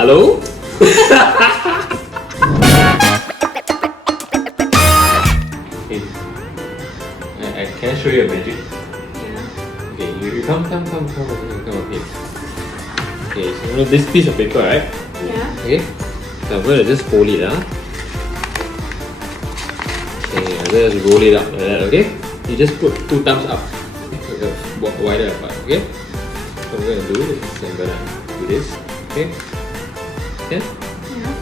Hello? Hey, can I show you a magic? Yeah. Okay, you come up here. Okay, so you know this piece of paper, right? Yeah. Okay, so I'm gonna just fold it, Okay, I'll just roll it up like that, okay? You just put 2 thumbs up, wider apart, okay? So what I'm gonna do is I'm gonna do this, okay? Yeah? Yeah.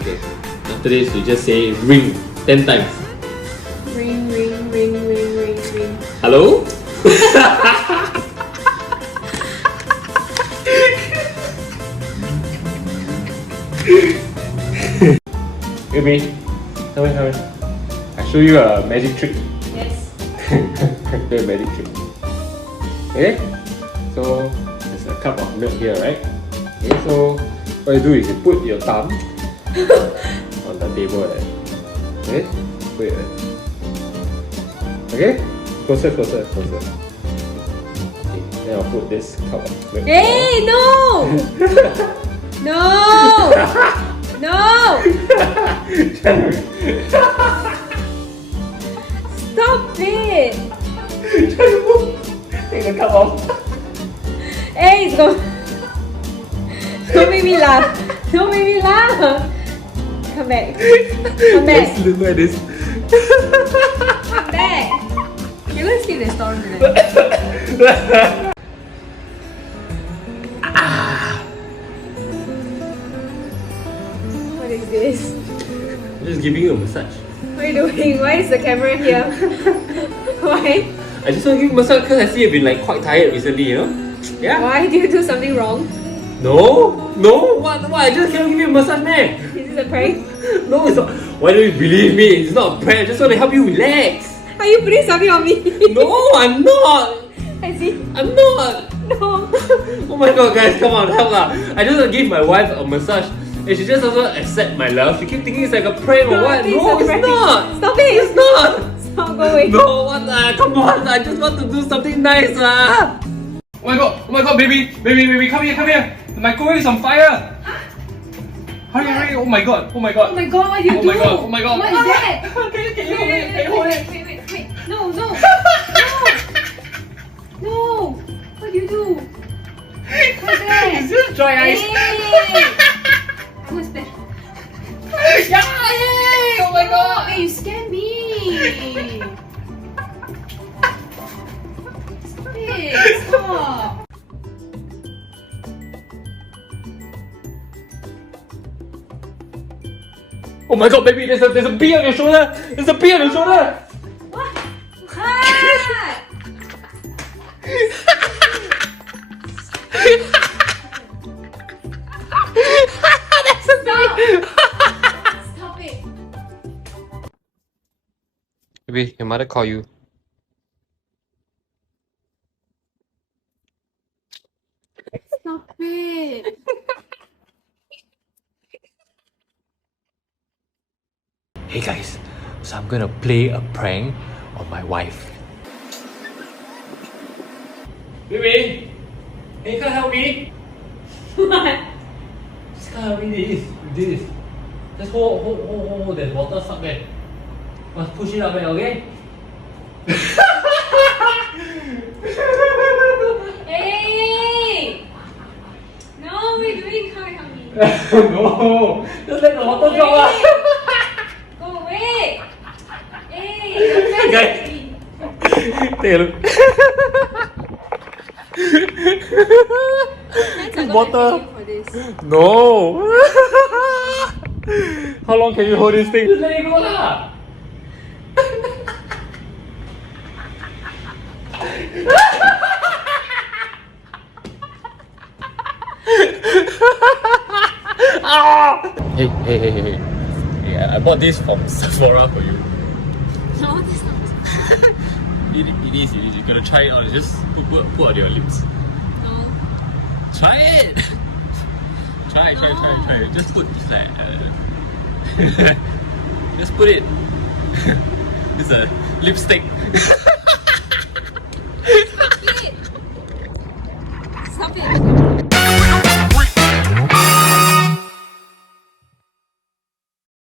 Okay. After this, you just say ring 10 times. Ring, ring, ring, ring, ring, ring. Hello? Baby, come here. I show you a magic trick. Yes. Show you a magic trick. Okay? So there's a cup of milk here, right? Okay, so what you do is you put your thumb on the table there. Okay? Put it there. Okay? Closer. Okay. Then I'll put this cup of milk. Hey, no! No! No! Stop it! Take the cup off. Hey, it's going. Don't make me laugh. Don't make me laugh. Come back. Come back. Let's look at this. Come back. You're gonna skip the story today. What is this? I'm just giving you a massage. What are you doing? Why is the camera here? Why? I just want to give you a massage because I see you've been like quite tired recently, you know? Yeah? Why? Did you do something wrong? No? What? I just cannot give you a massage, man. Is this a prank? No, it's not. Why don't you believe me? It's not a prank. I just want to help you relax. Are you putting something on me? No, I'm not. I see. I'm not. No. Oh my god, guys, come on, help lah. I just want to give my wife a massage and she just doesn't accept my love. She keeps thinking it's like a prank or what. No, it's not. Stop it. It's not. Stop, go away. No, what? Come on, I just want to do something nice. Oh my god, baby, come here. The microwave is on fire. Hurry, oh my god. Oh my god, what do you do? Oh my god. What is that? Can you hold it? Wait. No. No. What do you do? What's that? It's just dry ice. What's that? Yay! Oh my god. Hey, you scared me. Stop. Oh my god, baby, there's a bee on your shoulder. There's a bee on your shoulder. What? Ah! That's a bee. Stop it. Baby, your mother call you. Stop it. Hey guys, so I'm gonna play a prank on my wife. Baby, can you come help me? What? Just come help me this. Just hold that water stuck there. Must push it up there, okay? Hey! No, what are you doing? Come and help me. No, just let the water drop. Go away! Hey! Guys, take a look. This water. For this. No. How long can you hold this thing? Just let it go lah. Hey. Yeah, I bought this from Sephora for you. No, this is not. It is. You gotta try it on. Just put on your lips. No. Try it. Try. Just put just put it. It's a lipstick.